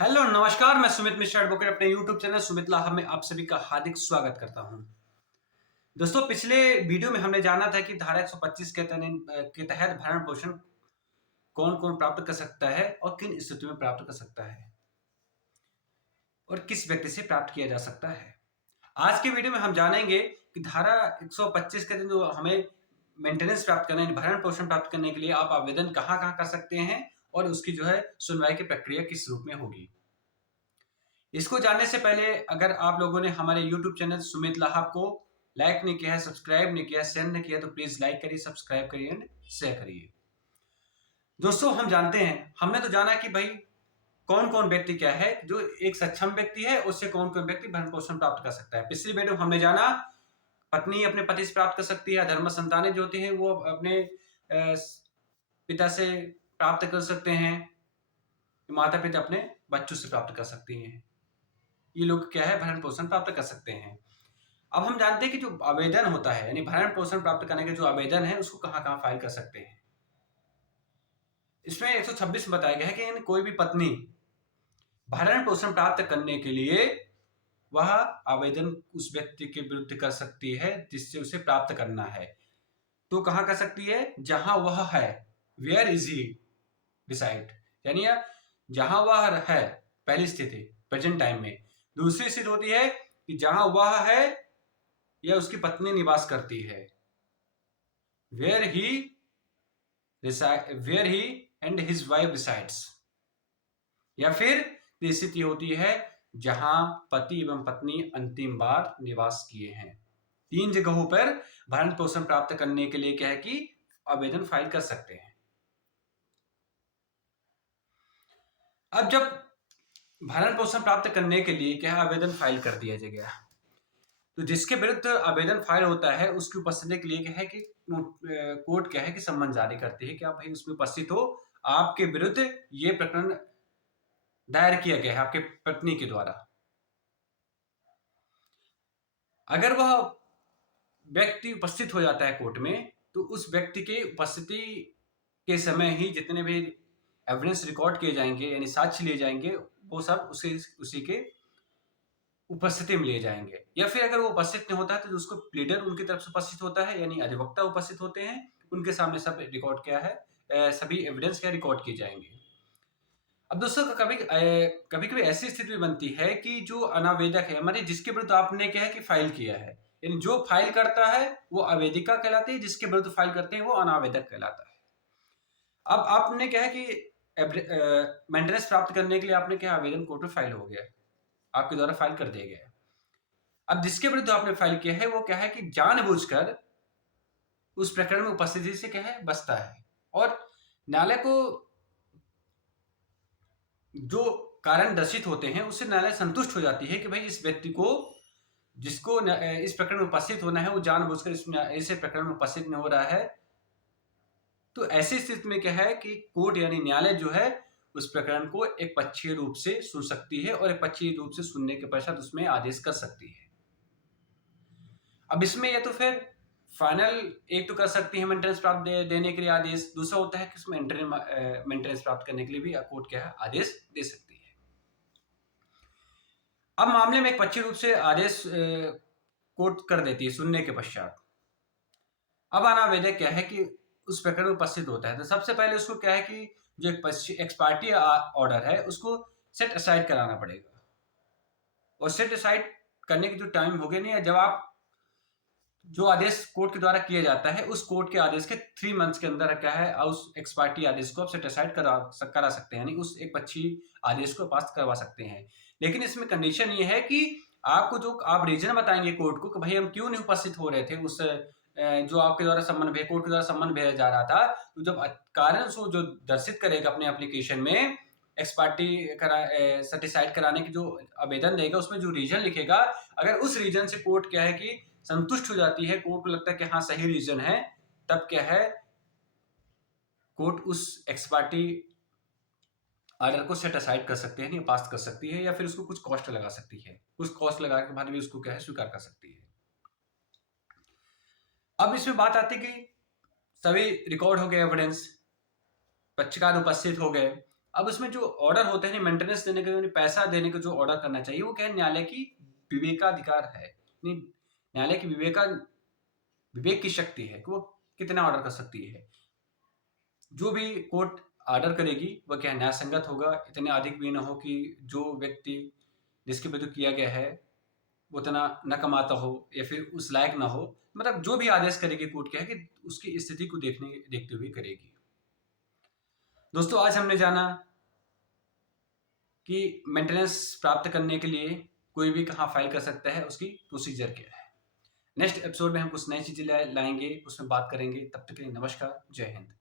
Hello नमस्कार, मैं Sumit Mishra advocate अपने यूट्यूब चैनल सुमित लाहा में आप सभी का हार्दिक स्वागत करता हूं। दोस्तों, पिछले वीडियो में हमने जाना था कि धारा 125 के तहत भरण पोषण कौन कौन प्राप्त कर सकता है और किन स्थितियों में प्राप्त कर सकता है और किस व्यक्ति से प्राप्त किया जा सकता है। आज के वीडियो में हम जानेंगे कि धारा 125 के तहत जो हमें मेंटेनेंस प्राप्त करना है, भरण पोषण प्राप्त करने के लिए आप आवेदन कहाँ कहाँ कर सकते हैं और उसकी जो है सुनवाई की प्रक्रिया किस रूप में होगी। इसको जानने से पहले अगर आप लोगों ने हमारे YouTube चैनल सुमित लाहा को लाइक नहीं किया है, सब्सक्राइब नहीं किया है, शेयर नहीं किया तो प्लीज लाइक करिए, सब्सक्राइब करिए एंड शेयर करिए। दोस्तों, हम जानते हैं, हमने तो जाना कि भाई कौन कौन व्यक्ति क्या है जो एक सक्षम व्यक्ति है, उससे कौन कौन व्यक्ति भरण पोषण प्राप्त कर सकता है। पिछली वीडियो हमने जाना पत्नी अपने पति से प्राप्त कर सकती है, धर्म संतानें जो होती हैं वो अपने पिता से प्राप्त कर सकते हैं, माता पिता अपने बच्चों से प्राप्त कर सकती हैं। ये लोग क्या है भरण पोषण प्राप्त कर सकते हैं। अब हम जानते हैं कि जो आवेदन होता है यानी भरण पोषण प्राप्त करने के जो आवेदन है उसको कहाँ कहाँ फाइल कर सकते हैं। इसमें 126 में बताया गया है कि यानी कोई भी पत्नी भरण पोषण प्राप्त करने के लिए वह आवेदन उस व्यक्ति के विरुद्ध कर सकती है जिससे उसे प्राप्त करना है। तो कहाँ कर सकती है? जहां वह है, वेयर इज ही डिसाइड, यानी जहां वह है, पहली स्थिति प्रेजेंट टाइम में। दूसरी स्थिति होती है कि जहां वह है या उसकी पत्नी निवास करती है, where he and his wife resides. या फिर तीसरी स्थिति होती है जहां पति एवं पत्नी अंतिम बार निवास किए हैं। तीन जगहों पर भरण पोषण प्राप्त करने के लिए क्या है कि आवेदन फाइल कर सकते हैं। अब जब भरण पोषण प्राप्त करने के लिए क्या आवेदन फाइल कर दिया जाएगा, तो जिसके विरुद्ध आवेदन फाइल होता है उसकी उपस्थिति के लिए क्या है कि कोर्ट क्या है कि सम्मन जारी करती है कि आप भाई उसमें उपस्थित हो, आपके विरुद्ध ये प्रकरण दायर किया गया है आपके पत्नी के द्वारा। अगर वह व्यक्ति उपस्थित हो जाता है कोर्ट में, तो उस व्यक्ति के उपस्थिति के समय ही जितने भी एविडेंस रिकॉर्ड किए जाएंगे यानी साक्ष्य लिए जाएंगे वो सब उसी के उपस्थिति में लिए जाएंगे। या फिर अगर वो उपस्थित नहीं होता है तो उसको प्लीडर उनकी तरफ से उपस्थित होता है यानी अधिवक्ता उपस्थित होते हैं, उनके सामने सब रिकॉर्ड क्या है, सभी एविडेंस क्या रिकॉर्ड किए जाएंगे। अब दोस्तों कभी कभी ऐसी स्थिति बनती है कि जो अनावेदक है हमारे जिसके विरुद्ध आपने क्या है कि फाइल किया है, यानी जो फाइल करता है वो आवेदिका कहलाती है, जिसके विरुद्ध फाइल करते हैं वो अनावेदक कहलाता है। अब आपने क्या है कि मेंटेनेंस प्राप्त करने के लिए आपने क्या आवेदन कोर्ट में फाइल हो गया, आपके द्वारा फाइल कर दिया गया। अब जिसके विरुद्ध आपने फाइल किया है वो क्या है कि जानबूझकर उस प्रकरण में उपस्थिति से क्या है बचता है और न्यायालय को जो कारण दर्शित होते हैं उससे न्यायालय संतुष्ट हो जाती है कि भाई इस व्यक्ति को जिसको इस प्रकरण में उपस्थित होना है वो जानबूझकर इस प्रकरण में उपस्थित नहीं हो रहा है। तो ऐसी स्थिति में क्या है कि कोर्ट यानी न्यायालय जो है उस प्रकरण को एक पक्षीय रूप से सुन सकती है और एक पक्षीय रूप से सुनने के पश्चात उसमें आदेश कर सकती है। अब इसमें या तो फिर फाइनल एक तो कर सकती है मेंटेनेंस प्राप्त देने के लिए आदेश, दूसरा होता है कि उसमें मेंटेनेंस प्राप्त करने के लिए भी कोर्ट क्या है आदेश दे सकती है। अब मामले में एक पक्षी रूप से आदेश कोर्ट कर देती है सुनने के पश्चात। अब अनावेदक क्या है कि उस प्रकरण में उपस्थित होता है, तो सबसे पहले उसको क्या है कि जो एक एक्सपार्टी ऑर्डर है उसको सेट असाइड कराना पड़ेगा। और सेट असाइड करने की जो टाइम हो गया नहीं है, जब आप जो आदेश कोर्ट के द्वारा किया जाता है उस कोर्ट के आदेश के 3 मंथ्स के अंदर क्या है उस एक्सपार्टी आदेश को आप सेट असाइड करा सकते हैं, यानी उस एक पक्षी आदेश को पास करवा सकते हैं। लेकिन इसमें कंडीशन ये है कि आपको जो आप रीजन बताएंगे कोर्ट को कि भाई हम क्यों नहीं उपस्थित हो रहे थे उस जो आपके द्वारा सम्मन कोर्ट के द्वारा सम्मन भेजा जा रहा था, तो जब कारण जो दर्शित करेगा अपने एप्लीकेशन में एक्सपार्टी सेटिसाइड कराने की जो आवेदन देगा उसमें जो रीजन लिखेगा, अगर उस रीजन से कोर्ट क्या है कि संतुष्ट हो जाती है, कोर्ट को लगता है कि हाँ सही रीजन है, तब क्या है कोर्ट उस एक्सपार्टी ऑर्डर को सेट असाइड कर सकते हैं, पास कर सकती है या फिर उसको कुछ कॉस्ट लगा सकती है, उस कॉस्ट लगा के बाद भी उसको क्या है स्वीकार कर सकती है। अब इसमें बात आती है कि सभी रिकॉर्ड हो गए एविडेंस, पक्षकार उपस्थित हो गए, अब उसमें जो ऑर्डर होते हैं मेंटेनेंस देने के, पैसा देने का जो ऑर्डर करना चाहिए, वो क्या है, न्यायालय की विवेकाधिकार है। न्यायालय की विवेक की शक्ति है कि वो कितना ऑर्डर कर सकती है। जो भी कोर्ट ऑर्डर करेगी वह क्या न्याय संगत होगा, इतने अधिक भी ना हो कि जो व्यक्ति जिसके विरुद्ध किया गया है वो उतना न कमाता हो या फिर उस लायक ना हो। मतलब जो भी आदेश करेगी कोर्ट क्या है कि उसकी स्थिति को देखते हुए करेगी। दोस्तों, आज हमने जाना कि मेंटेनेंस प्राप्त करने के लिए कोई भी कहाँ फाइल कर सकता है, उसकी प्रोसीजर क्या है। नेक्स्ट एपिसोड में हम कुछ नई चीजें लाएंगे, उसमें बात करेंगे। तब तक के लिए नमस्कार, जय हिंद।